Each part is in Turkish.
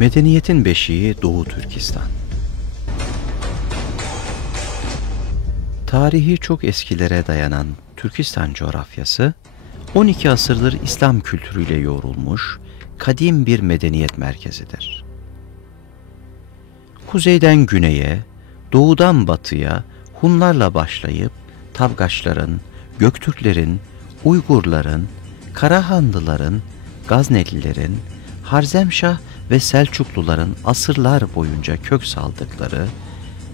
Medeniyetin beşiği Doğu Türkistan. Tarihi çok eskilere dayanan Türkistan coğrafyası, 12 asırdır İslam kültürüyle yoğrulmuş, kadim bir medeniyet merkezidir. Kuzeyden güneye, doğudan batıya Hunlarla başlayıp Tabgaçların, Göktürklerin, Uygurların, Karahanlıların, Gaznelilerin, Harzemşah ve Selçukluların asırlar boyunca kök saldıkları,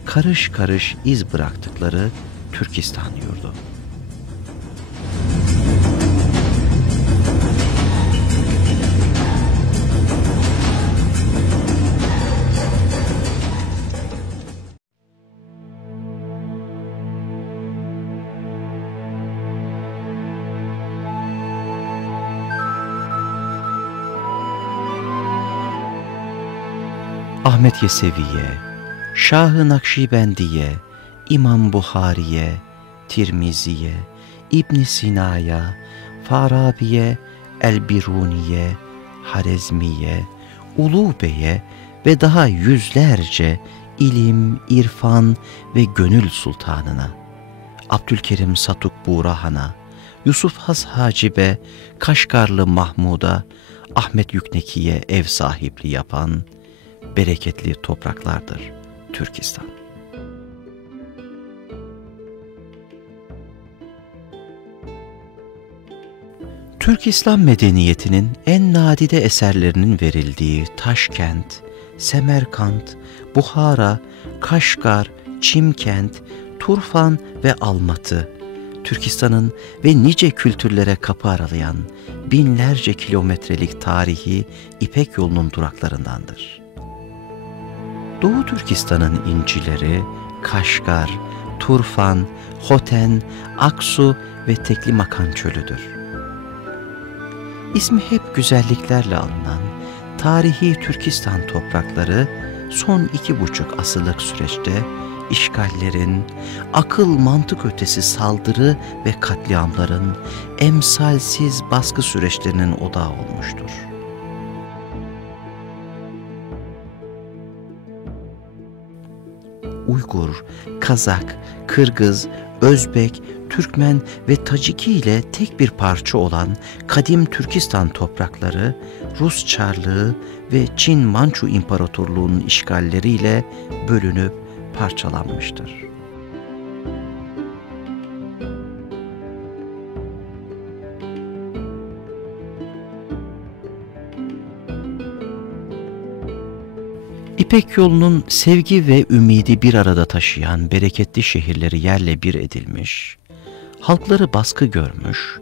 karış karış iz bıraktıkları Türkistan yurdu. Ahmet Yesevi'ye, Şah-ı Nakşibendi'ye, İmam Buhari'ye, Tirmizi'ye, İbn Sina'ya, Farabi'ye, El-Biruni'ye, Harezmi'ye, Ulu Bey'e ve daha yüzlerce ilim, irfan ve gönül sultanına, Abdülkerim Satuk Burahan'a, Yusuf Has Hacibe, Kaşgarlı Mahmud'a, Ahmet Yükneki'ye ev sahipliği yapan bereketli topraklardır Türkistan. Türk İslam medeniyetinin en nadide eserlerinin verildiği Taşkent, Semerkant, Buhara, Kaşgar, Çimkent, Turfan ve Almatı, Türkistan'ın ve nice kültürlere kapı aralayan binlerce kilometrelik tarihi İpek yolunun duraklarındandır. Doğu Türkistan'ın incileri Kaşgar, Turfan, Hoten, Aksu ve Teklimakan çölüdür. İsmi hep güzelliklerle anılan tarihi Türkistan toprakları son 2,5 asırlık süreçte işgallerin, akıl mantık ötesi saldırı ve katliamların emsalsiz baskı süreçlerinin odağı olmuştur. Uygur, Kazak, Kırgız, Özbek, Türkmen ve Taciki ile tek bir parça olan kadim Türkistan toprakları Rus Çarlığı ve Çin-Mançu İmparatorluğu'nun işgalleriyle bölünüp parçalanmıştır. İpek yolunun sevgi ve ümidi bir arada taşıyan bereketli şehirleri yerle bir edilmiş, halkları baskı görmüş,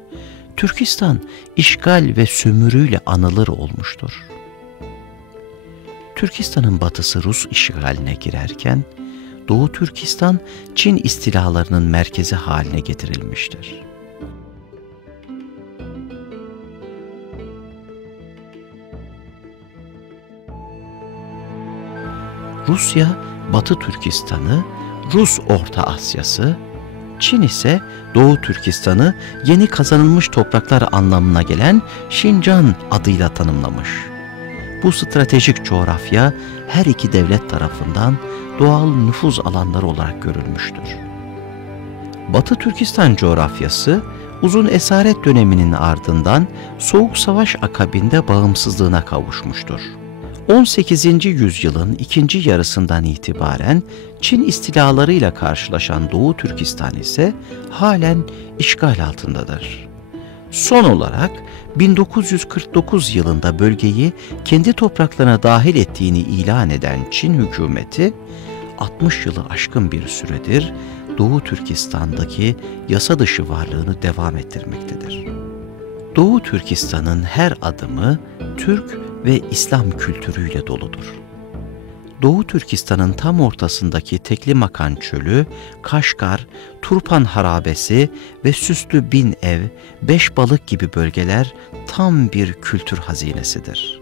Türkistan işgal ve sömürüyle anılır olmuştur. Türkistan'ın batısı Rus işgaline girerken, Doğu Türkistan Çin istilalarının merkezi haline getirilmiştir. Rusya, Batı Türkistan'ı, Rus Orta Asya'sı, Çin ise Doğu Türkistan'ı yeni kazanılmış topraklar anlamına gelen Şincan adıyla tanımlamış. Bu stratejik coğrafya her iki devlet tarafından doğal nüfuz alanları olarak görülmüştür. Batı Türkistan coğrafyası uzun esaret döneminin ardından Soğuk Savaş akabinde bağımsızlığına kavuşmuştur. 18. yüzyılın ikinci yarısından itibaren Çin istilalarıyla karşılaşan Doğu Türkistan ise halen işgal altındadır. Son olarak 1949 yılında bölgeyi kendi topraklarına dahil ettiğini ilan eden Çin hükümeti 60 yılı aşkın bir süredir Doğu Türkistan'daki yasa dışı varlığını devam ettirmektedir. Doğu Türkistan'ın her adımı Türk ve İslam kültürüyle doludur. Doğu Türkistan'ın tam ortasındaki Teklimakan Çölü, Kaşgar, Turpan Harabesi ve Süslü Bin Ev, Beşbalık gibi bölgeler tam bir kültür hazinesidir.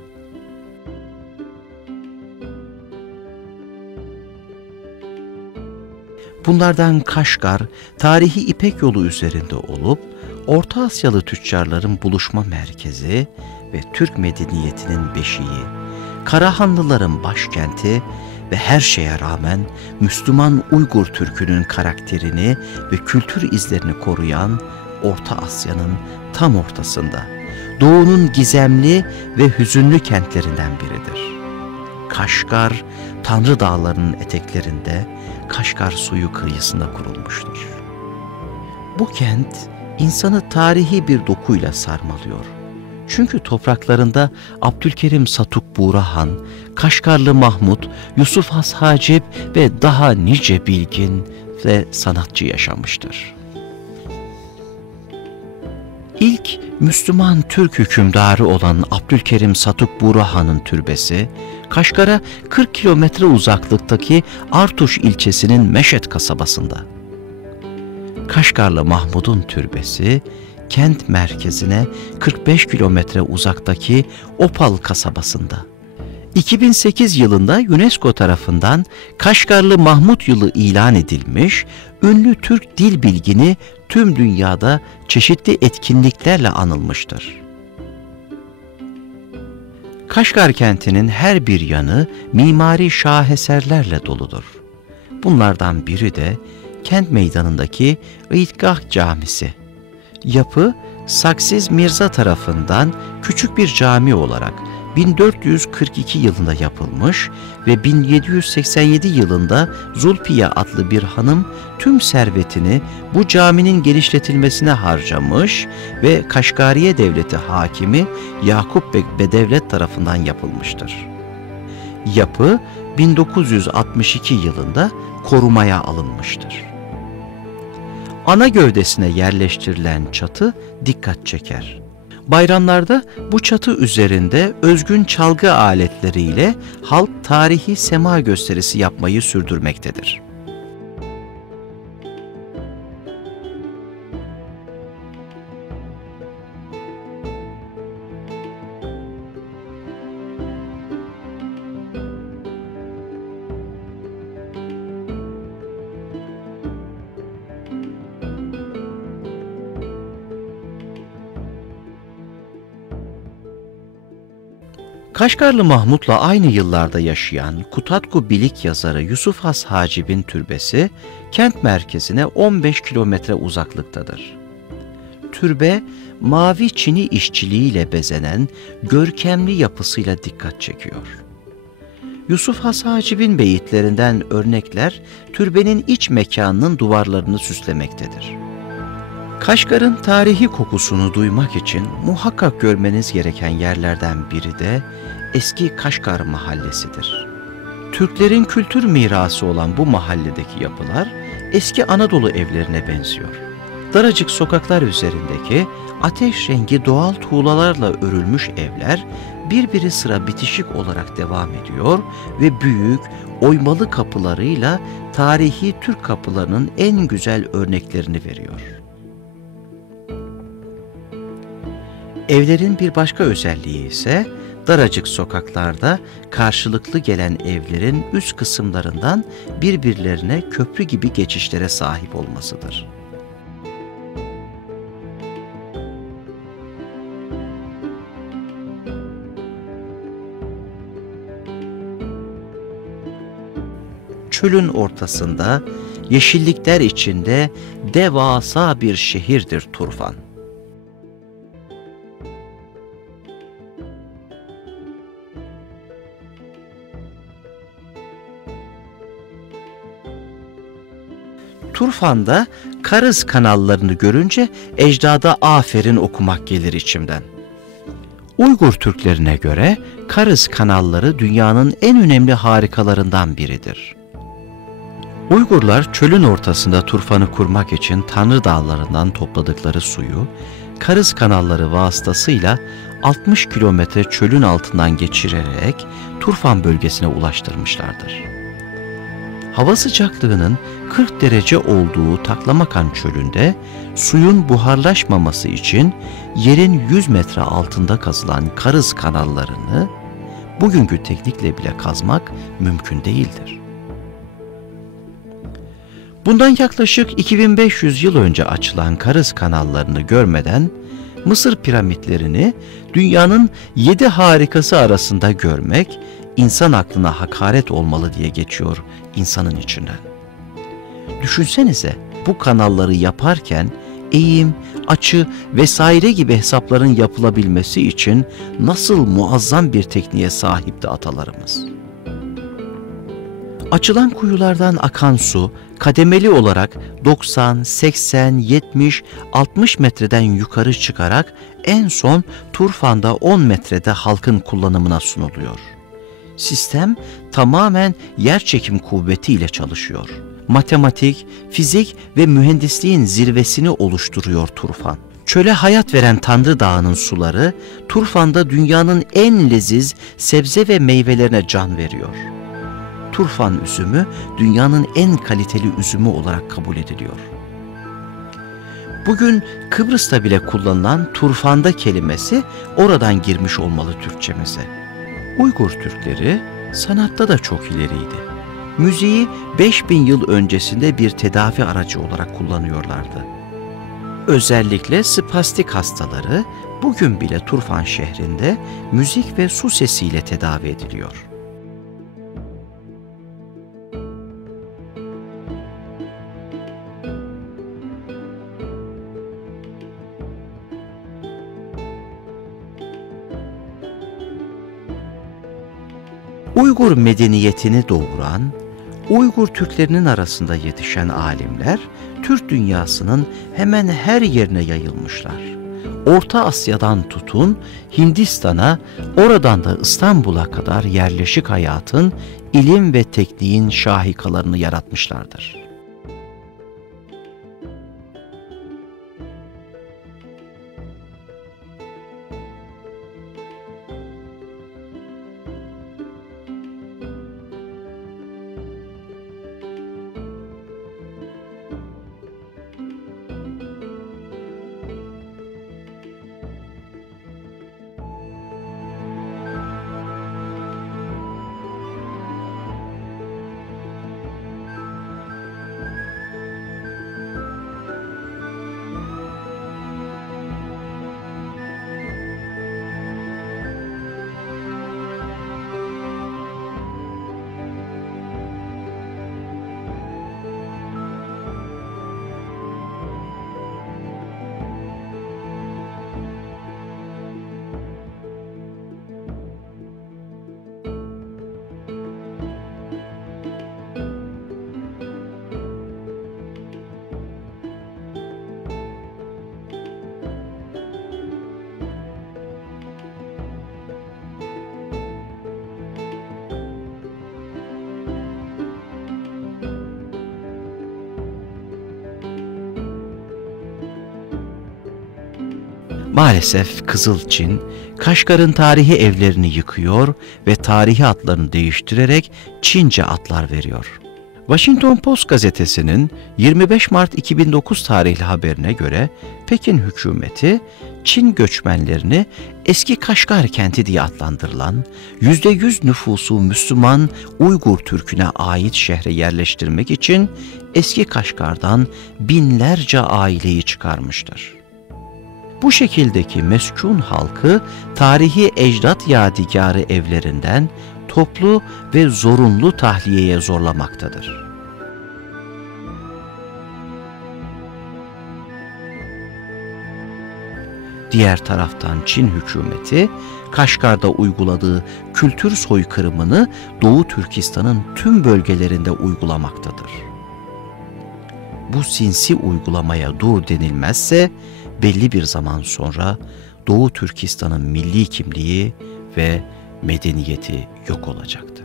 Bunlardan Kaşgar, tarihi İpek yolu üzerinde olup, Orta Asyalı tüccarların buluşma merkezi ve Türk medeniyetinin beşiği, Karahanlıların başkenti ve her şeye rağmen Müslüman Uygur Türk'ünün karakterini ve kültür izlerini koruyan Orta Asya'nın tam ortasında, Doğu'nun gizemli ve hüzünlü kentlerinden biridir. Kaşgar, Tanrı Dağları'nın eteklerinde, Kaşgar suyu kıyısında kurulmuştur. Bu kent, insanı tarihi bir dokuyla sarmalıyor. Çünkü topraklarında Abdülkerim Satuk Buğra Han, Kaşgarlı Mahmud, Yusuf Has Hacip ve daha nice bilgin ve sanatçı yaşamıştır. İlk Müslüman Türk hükümdarı olan Abdülkerim Satuk Buğra Han'ın türbesi, Kaşgar'a 40 kilometre uzaklıktaki Artuş ilçesinin Meşet kasabasında. Kaşgarlı Mahmud'un türbesi, kent merkezine 45 kilometre uzaktaki Opal kasabasında. 2008 yılında UNESCO tarafından Kaşgarlı Mahmud Yılı ilan edilmiş, ünlü Türk dil bilgini tüm dünyada çeşitli etkinliklerle anılmıştır. Kaşgar kentinin her bir yanı mimari şaheserlerle doludur. Bunlardan biri de kent meydanındaki İdgah Camisi. Yapı, Saksiz Mirza tarafından küçük bir cami olarak 1442 yılında yapılmış ve 1787 yılında Zulfiye adlı bir hanım tüm servetini bu caminin genişletilmesine harcamış ve Kaşgariye Devleti hakimi Yakup Bek Bedevlet tarafından yapılmıştır. Yapı 1962 yılında korumaya alınmıştır. Ana gövdesine yerleştirilen çatı dikkat çeker. Bayramlarda bu çatı üzerinde özgün çalgı aletleriyle halk tarihi sema gösterisi yapmayı sürdürmektedir. Kaşgarlı Mahmud'la aynı yıllarda yaşayan Kutatku Bilik yazarı Yusuf Has Hacip'in türbesi kent merkezine 15 kilometre uzaklıktadır. Türbe, mavi çini işçiliğiyle bezenen görkemli yapısıyla dikkat çekiyor. Yusuf Has Hacip'in beyitlerinden örnekler türbenin iç mekanının duvarlarını süslemektedir. Kaşgar'ın tarihi kokusunu duymak için muhakkak görmeniz gereken yerlerden biri de eski Kaşgar Mahallesi'dir. Türklerin kültür mirası olan bu mahalledeki yapılar eski Anadolu evlerine benziyor. Daracık sokaklar üzerindeki ateş rengi doğal tuğlalarla örülmüş evler birbiri sıra bitişik olarak devam ediyor ve büyük, oymalı kapılarıyla tarihi Türk kapılarının en güzel örneklerini veriyor. Evlerin bir başka özelliği ise daracık sokaklarda karşılıklı gelen evlerin üst kısımlarından birbirlerine köprü gibi geçişlere sahip olmasıdır. Çölün ortasında, yeşillikler içinde devasa bir şehirdir Turfan. Turfan'da Karız kanallarını görünce ecdada aferin okumak gelir içimden. Uygur Türklerine göre Karız kanalları dünyanın en önemli harikalarından biridir. Uygurlar çölün ortasında Turfan'ı kurmak için Tanrı Dağları'ndan topladıkları suyu Karız kanalları vasıtasıyla 60 kilometre çölün altından geçirerek Turfan bölgesine ulaştırmışlardır. Hava sıcaklığının 40 derece olduğu Taklamakan çölünde suyun buharlaşmaması için yerin 100 metre altında kazılan Karız kanallarını bugünkü teknikle bile kazmak mümkün değildir. Bundan yaklaşık 2500 yıl önce açılan Karız kanallarını görmeden Mısır piramitlerini dünyanın 7 harikası arasında görmek insan aklına hakaret olmalı diye geçiyor insanın içinden. Düşünsenize, bu kanalları yaparken eğim, açı vesaire gibi hesapların yapılabilmesi için nasıl muazzam bir tekniğe sahipti atalarımız. Açılan kuyulardan akan su kademeli olarak 90, 80, 70, 60 metreden yukarı çıkarak en son Turfan'da 10 metrede halkın kullanımına sunuluyor. Sistem tamamen yerçekim kuvvetiyle çalışıyor. Matematik, fizik ve mühendisliğin zirvesini oluşturuyor Turfan. Çöle hayat veren Tanrı Dağı'nın suları Turfan'da dünyanın en leziz sebze ve meyvelerine can veriyor. Turfan üzümü dünyanın en kaliteli üzümü olarak kabul ediliyor. Bugün Kıbrıs'ta bile kullanılan Turfanda kelimesi oradan girmiş olmalı Türkçemize. Uygur Türkleri sanatta da çok ileriydi. Müziği 5000 yıl öncesinde bir tedavi aracı olarak kullanıyorlardı. Özellikle spastik hastaları bugün bile Turfan şehrinde müzik ve su sesiyle tedavi ediliyor. Uygur medeniyetini doğuran, Uygur Türklerinin arasında yetişen alimler, Türk dünyasının hemen her yerine yayılmışlar. Orta Asya'dan tutun Hindistan'a, oradan da İstanbul'a kadar yerleşik hayatın, ilim ve tekniğin şahikalarını yaratmışlardır. Maalesef Kızıl Çin, Kaşgar'ın tarihi evlerini yıkıyor ve tarihi adlarını değiştirerek Çince adlar veriyor. Washington Post gazetesinin 25 Mart 2009 tarihli haberine göre Pekin hükümeti Çin göçmenlerini eski Kaşgar kenti diye adlandırılan %100 nüfusu Müslüman Uygur Türk'üne ait şehre yerleştirmek için eski Kaşgar'dan binlerce aileyi çıkarmıştır. Bu şekildeki meskun halkı tarihi ecdat yadigarı evlerinden toplu ve zorunlu tahliyeye zorlamaktadır. Diğer taraftan Çin hükümeti Kaşgar'da uyguladığı kültür soykırımını Doğu Türkistan'ın tüm bölgelerinde uygulamaktadır. Bu sinsi uygulamaya dur denilmezse belli bir zaman sonra Doğu Türkistan'ın milli kimliği ve medeniyeti yok olacaktır.